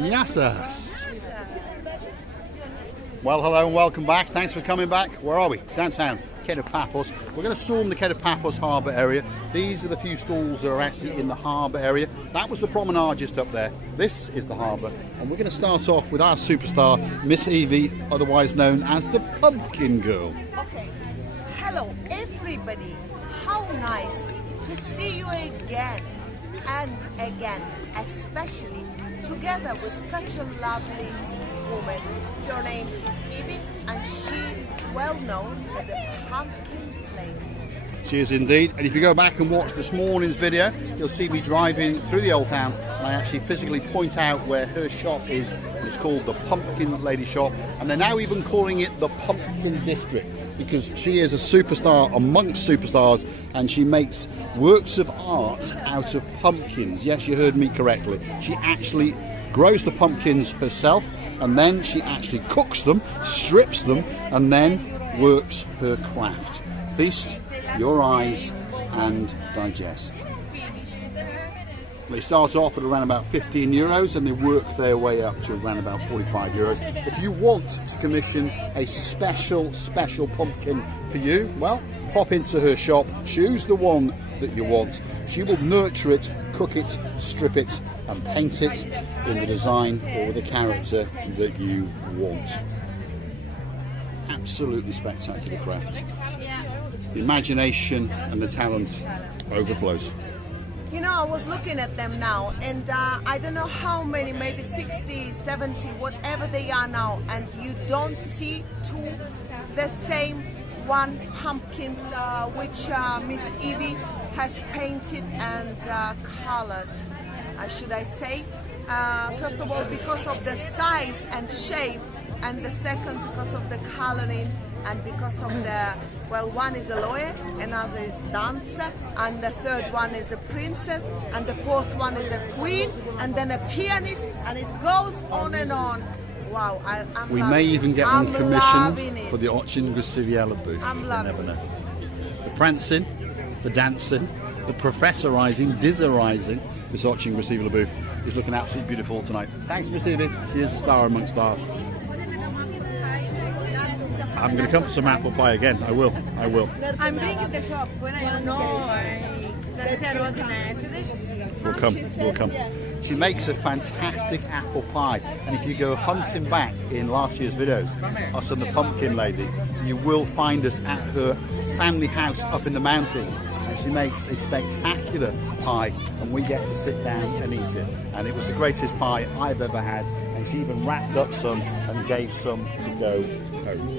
Yassas. Well, hello and welcome back. Thanks for coming back. Where are we? Downtown, Kato Paphos. We're going to storm the Kato Paphos Harbour area. These are the few stalls that are actually in the harbour area. That was the promenade just up there. This is the harbour. And we're going to start off with our superstar, Miss Evie, otherwise known as the Pumpkin Girl. Okay. Hello, everybody. How nice to see you again and again, especially together with such a lovely woman. Your name is Evie, and she well known as a pumpkin lady. She is indeed. And if you go back and watch this morning's video, you'll see me driving through the old town, and I actually physically point out where her shop is. It's called the Pumpkin Lady Shop, and they're now even calling it the Pumpkin District, because she is a superstar amongst superstars, and she makes works of art out of pumpkins. Yes, you heard me correctly. She actually grows the pumpkins herself, and then she actually cooks them, strips them, and then works her craft. Feast your eyes and digest. They start off at around about €15 and they work their way up to around about €45. If you want to commission a special pumpkin for you, well, pop into her shop, choose the one that you want. She will nurture it, cook it, strip it and paint it in the design or the character that you want. Absolutely spectacular craft. The imagination and the talent overflows. You know, I was looking at them now, and I don't know how many, maybe 60, 70, whatever they are now, and you don't see two the same one pumpkins which Miss Evie has painted and colored, should I say. First of all, because of the size and shape, and the second because of the coloring, and because of the, well, one is a lawyer, another is dancer, and the third one is a princess, and the fourth one is a queen, and then a pianist, and it goes on and on. Wow, we may even get one commissioned for the Ochin Grisivella booth. You never know. The prancing, the dancing, the professorizing, dizzerizing, this Ochin Grisivella booth is looking absolutely beautiful tonight. Thanks, Miss Evie. She is a star amongst stars. I'm going to come for some apple pie again. I will. I'm bringing the shop when I know We'll come. She makes a fantastic apple pie, and if you go hunting back in last year's videos, us and the Pumpkin Lady, you will find us at her family house up in the mountains, and she makes a spectacular pie, and we get to sit down and eat it, and it was the greatest pie I've ever had, and she even wrapped up some and gave some to go home.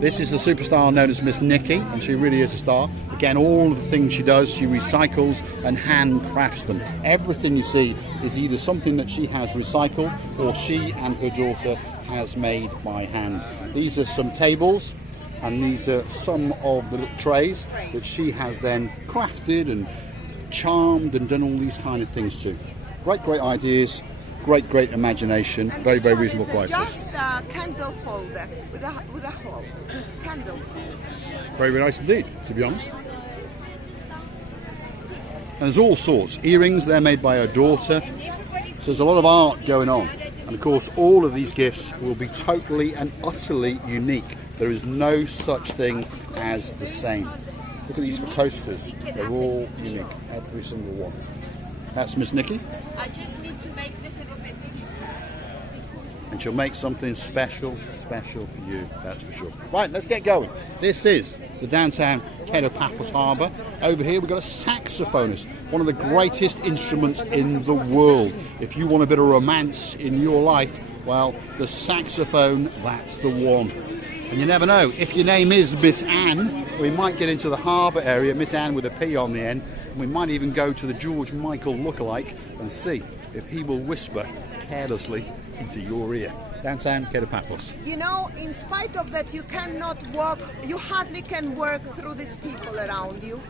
This is the superstar known as Miss Nikki, and she really is a star. Again, all of the things she does, she recycles and handcrafts them. Everything you see is either something that she has recycled or she and her daughter has made by hand. These are some tables, and these are some of the little trays that she has then crafted and charmed and done all these kind of things too. Great ideas. Great imagination, and very reasonable prices. Just a candle holder with a hole. Candle. Very nice indeed, to be honest. And there's all sorts. Earrings, they're made by her daughter. So there's a lot of art going on. And of course, all of these gifts will be totally and utterly unique. There is no such thing as the same. Look at these posters. They're all unique, every single one. That's Miss Nikki. I just need to make this a little bit. And she'll make something special for you, that's for sure. Right, let's get going. This is the downtown Kato Paphos Harbour. Over here we've got a saxophonist, one of the greatest instruments in the world. If you want a bit of romance in your life, well, the saxophone, that's the one. And you never know, if your name is Miss Anne, we might get into the harbour area, Miss Anne with a P on the end, and we might even go to the George Michael lookalike and see if he will whisper carelessly into your ear. Downtown Kato Paphos. You know, in spite of that, you cannot walk, you hardly can work through these people around you.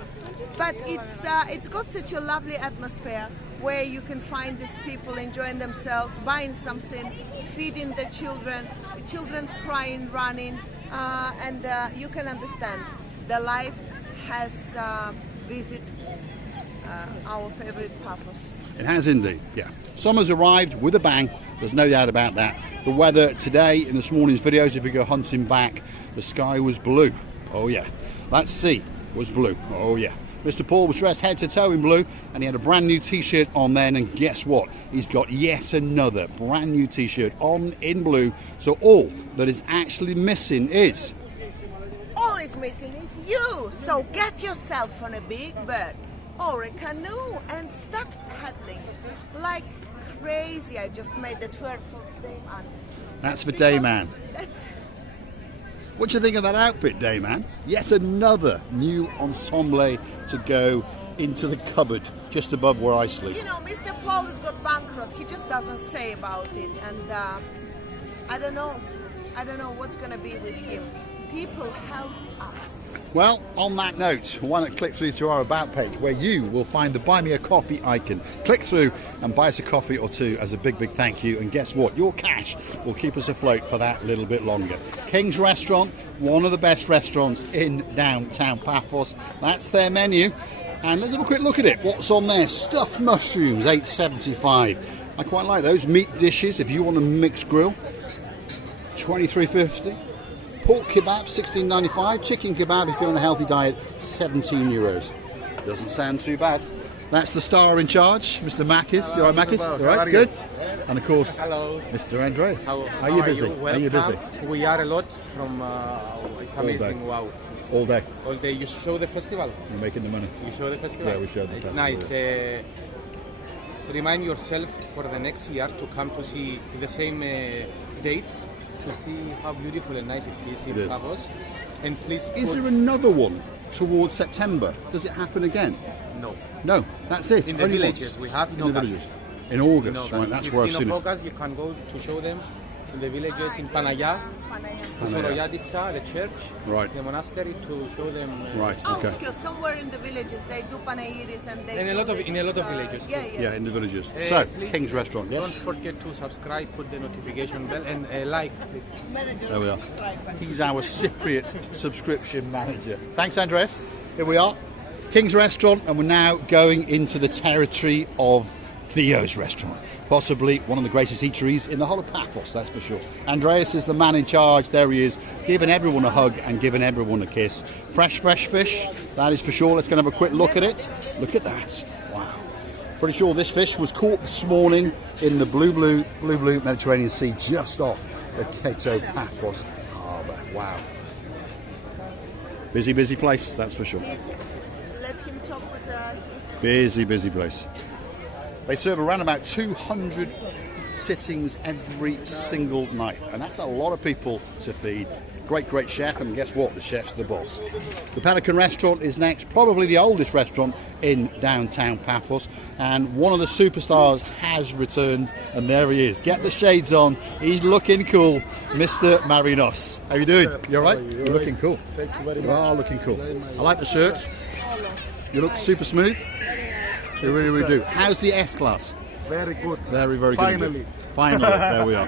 But it's got such a lovely atmosphere where you can find these people enjoying themselves, buying something, feeding the children's crying, running, and you can understand the life has visit our favorite Paphos. It has indeed, yeah. Summer's arrived with a bang, there's no doubt about that. The weather today in this morning's videos, if you go hunting back, the sky was blue. Oh yeah. That sea was blue. Oh yeah. Mr. Paul was dressed head to toe in blue, and he had a brand new t-shirt on then, and guess what? He's got yet another brand new t-shirt on in blue. So all that is actually missing is... All is missing is you! So get yourself on a big bird or a canoe and start paddling like crazy. I just made the 12th of Dayman. That's for Dayman. What do you think of that outfit, Dayman? Yet another new ensemble to go into the cupboard just above where I sleep. You know, Mr. Paul has got bankrupt. He just doesn't say about it, and I don't know what's going to be with him. People help us. Well, on that note, why not click through to our About page, where you will find the Buy Me a Coffee icon. Click through and buy us a coffee or two as a big, big thank you. And guess what? Your cash will keep us afloat for that little bit longer. King's Restaurant, one of the best restaurants in downtown Paphos. That's their menu. And let's have a quick look at it. What's on there? Stuffed mushrooms, $8.75. I quite like those. Meat dishes, if you want a mixed grill, $23.50. Pork kebab, $16.95. Chicken kebab, if you're on a healthy diet, €17. Doesn't sound too bad. That's the star in charge, Mr. Makis. You all right, Makis? All right, good. And of course, hello, Mr. Andreas. How are you busy? Are you busy? We are a lot from. It's amazing. Wow. All day. All day. You show the festival. You're making the money. You show the festival. Yeah, we show the festival. It's nice. Remind yourself for the next year to come to see the same dates. To see how beautiful and nice it is in Paphos. And please. Is there another one towards September? Does it happen again? No. No, that's it. In the villages we have in August. In August, right? That's where I've seen it. In August you can go to show them in the villages in Panaya. Soroyadisa, the church, right. The monastery, to show them. Right. Okay. Somewhere in the villages they do panairis and they. In a lot of villages. Yeah, in the villages. So King's Restaurant. Yes. Don't forget to subscribe, put the notification bell, and like, please. There we are. He's our Cypriot subscription manager. Thanks, Andres. Here we are, King's Restaurant, and we're now going into the territory of Theo's restaurant. Possibly one of the greatest eateries in the whole of Paphos, that's for sure. Andreas is the man in charge. There he is, giving everyone a hug and giving everyone a kiss. Fresh fish, that is for sure. Let's go and have a quick look at it. Look at that. Wow. Pretty sure this fish was caught this morning in the blue Mediterranean Sea, just off the Kato Paphos Harbour. Wow. Busy place, that's for sure. Let him talk with her. Busy place. They serve around about 200 sittings every single night, and that's a lot of people to feed. Great chef, and guess what? The chef's the boss. The Pelican restaurant is next, probably the oldest restaurant in downtown Paphos, and one of the superstars has returned, and there he is. Get the shades on, he's looking cool, Mr. Marinos. How you doing? You alright? You're looking cool. Thank you very much. You are looking cool. I like the shirt. You look super smooth. You really do. How's the S-Class? Very good. Very good. Finally, there we are.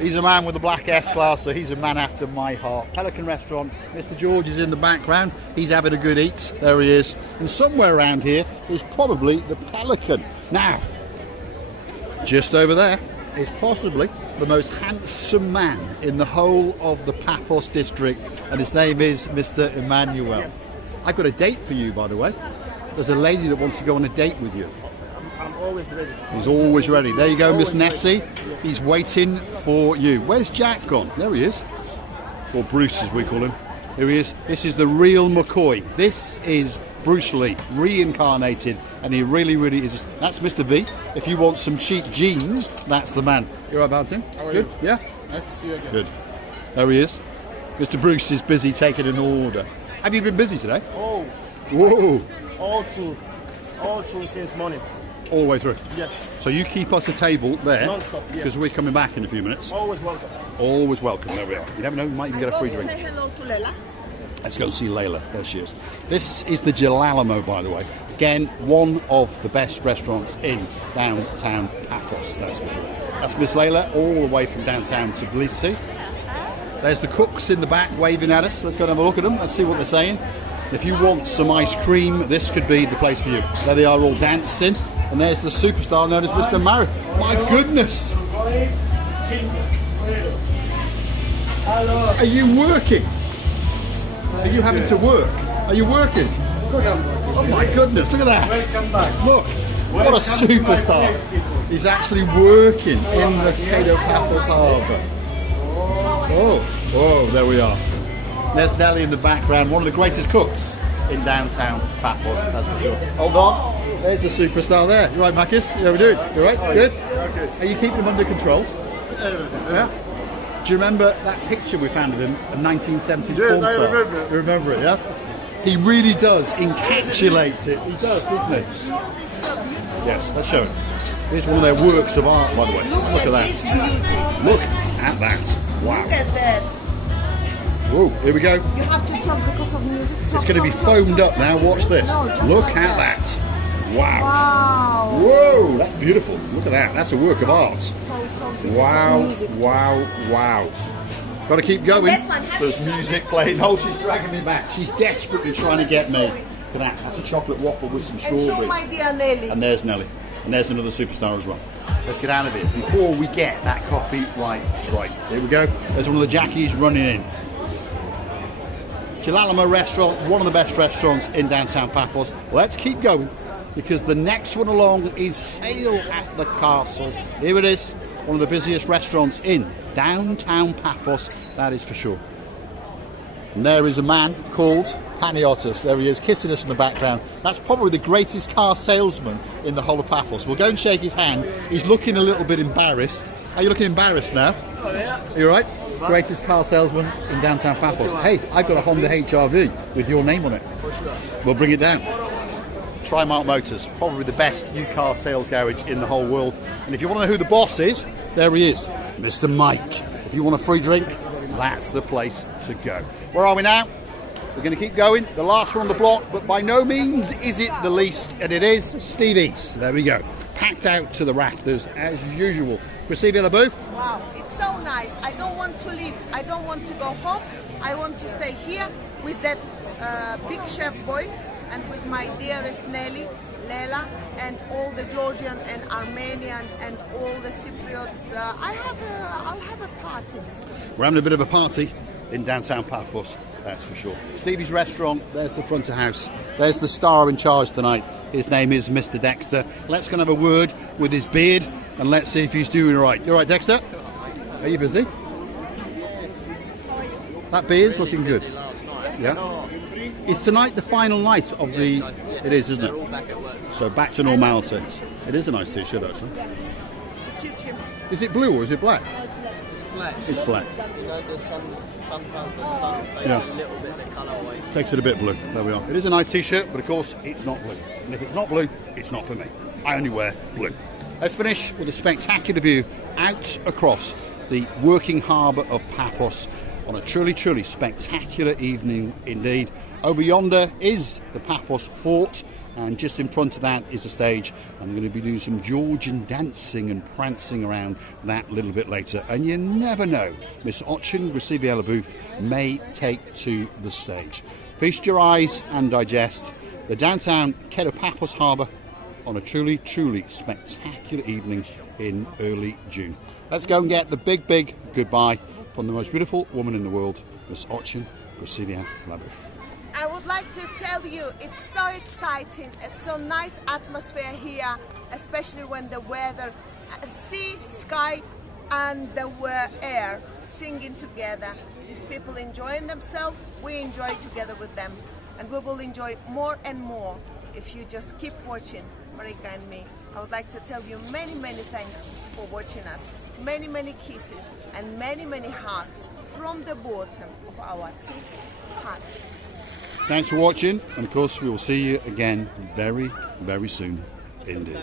He's a man with a black S-Class, so he's a man after my heart. Pelican restaurant. Mr. George is in the background. He's having a good eat. There he is. And somewhere around here is probably the Pelican. Now, just over there is possibly the most handsome man in the whole of the Paphos district, and his name is Mr. Emmanuel. Yes. I've got a date for you, by the way. There's a lady that wants to go on a date with you. I'm always ready. He's always ready. There you go, Miss Nessie. Yes. He's waiting for you. Where's Jack gone? There he is. Or Bruce, as we call him. Here he is. This is the real McCoy. This is Bruce Lee, reincarnated, and he really is. That's Mr. V. If you want some cheap jeans, that's the man. You all right, Valentin? How are Good? you? Yeah? Nice to see you again. Good. There he is. Mr. Bruce is busy taking an order. Have you been busy today? Oh, Whoa. all through since morning. All the way through? Yes. So you keep us a table there. Non-stop, yes. Because we're coming back in a few minutes. Always welcome. Always welcome. There we are. You never know, we might even get a free drink. Say hello to Lela. Let's go and see Layla. There she is. This is the Gelateria, by the way. Again, one of the best restaurants in downtown Paphos, that's for sure. That's Miss Layla, all the way from downtown Tbilisi. There's the cooks in the back waving at us. Let's go and have a look at them. Let's see what they're saying. If you want some ice cream, this could be the place for you. There they are all dancing, and there's the superstar known as Mr. Mario. My goodness! Are you working? Are you having to work? Are you working? Oh my goodness, look at that! Look, what a superstar! He's actually working in the Kato Paphos Harbour. Oh, whoa, there we are. There's Nelly in the background, one of the greatest cooks in downtown Paphos, that's for sure. Hold on, there's the superstar there. You right, Makis? How are we doing? You right? Good? Are you keeping him under control? Yeah? Do you remember that picture we found of him, a 1970s porn star? I remember. You remember it, yeah? He really does encapsulate it. He does, doesn't he? Yes, let's show it. Here's one of their works of art, by the way. Look at that. Look at that. Wow. Look at that. Whoa, here we go. You have to talk because of music. It's going to be foamed up now. Watch this. Look at that. Wow. Wow. Whoa, that's beautiful. Look at that. That's a work of art. Wow, wow, wow. Got to keep going. There's music playing. Oh, she's dragging me back. She's desperately trying to get me. Look at that. That's a chocolate waffle with some And strawberries. show my dear Nelly. And there's Nelly. And there's another superstar as well. Let's get out of here before we get that copyright strike. Here we go. There's one of the Jackies running in. Gelateria restaurant, one of the best restaurants in downtown Paphos. Let's keep going because the next one along is Sail at the Castle. Here it is, one of the busiest restaurants in downtown Paphos, that is for sure. And there is a man called Paniotis. There he is, kissing us in the background. That's probably the greatest car salesman in the whole of Paphos. We'll go and shake his hand. He's looking a little bit embarrassed. Are you looking embarrassed now? Oh, yeah. Are you all right? Greatest car salesman in downtown Paphos. Hey, I've got a Honda HR-V with your name on it. For sure. We'll bring it down. Trimark Motors, probably the best new car sales garage in the whole world. And if you want to know who the boss is, there he is, Mr. Mike. If you want a free drink, that's the place to go. Where are we now? We're going to keep going. The last one on the block, but by no means is it the least, and it is Stevie's. There we go. Packed out to the rafters as usual. Stevie LaBeouf. Wow, it's so nice. I don't want to leave. I don't want to go home. I want to stay here with that big chef boy and with my dearest Nelly, Lela, and all the Georgian and Armenian and all the Cypriots. I'll have a party. We're having a bit of a party in downtown Paphos, that's for sure. Stevie's restaurant, there's the front of house. There's the star in charge tonight. His name is Mr. Dexter. Let's go and have a word with his beard and let's see if he's doing all right. You all right, Dexter? Are you busy? That beard's looking good. Yeah. Is tonight the final night of the... It is, isn't it? So back to normality. It is a nice t-shirt, actually. Is it blue or is it black? It's black. You know, the sun, sometimes the sun takes Yeah. a little bit of the colour away. Takes it a bit blue. There we are. It is a nice t-shirt, but of course, it's not blue. And if it's not blue, it's not for me. I only wear blue. Let's finish with a spectacular view out across the working harbour of Paphos on a truly, truly spectacular evening indeed. Over yonder is the Paphos Fort, and just in front of that is the stage. I'm going to be doing some Georgian dancing and prancing around that a little bit later. And you never know, Miss Ochin Grisiviela may take to the stage. Feast your eyes and digest the downtown Kato Paphos Harbour on a truly, truly spectacular evening in early June. Let's go and get the big, big goodbye from the most beautiful woman in the world, Miss Ochin Grisiviela. I would like to tell you, it's so exciting. It's so nice atmosphere here, especially when the weather, sea, sky, and the air singing together. These people enjoying themselves, we enjoy together with them, and we will enjoy more and more if you just keep watching Marika and me. I would like to tell you many, many thanks for watching us. Many, many kisses and many, many hugs from the bottom of our two hearts. Thanks for watching, and of course we will see you again very, very soon indeed.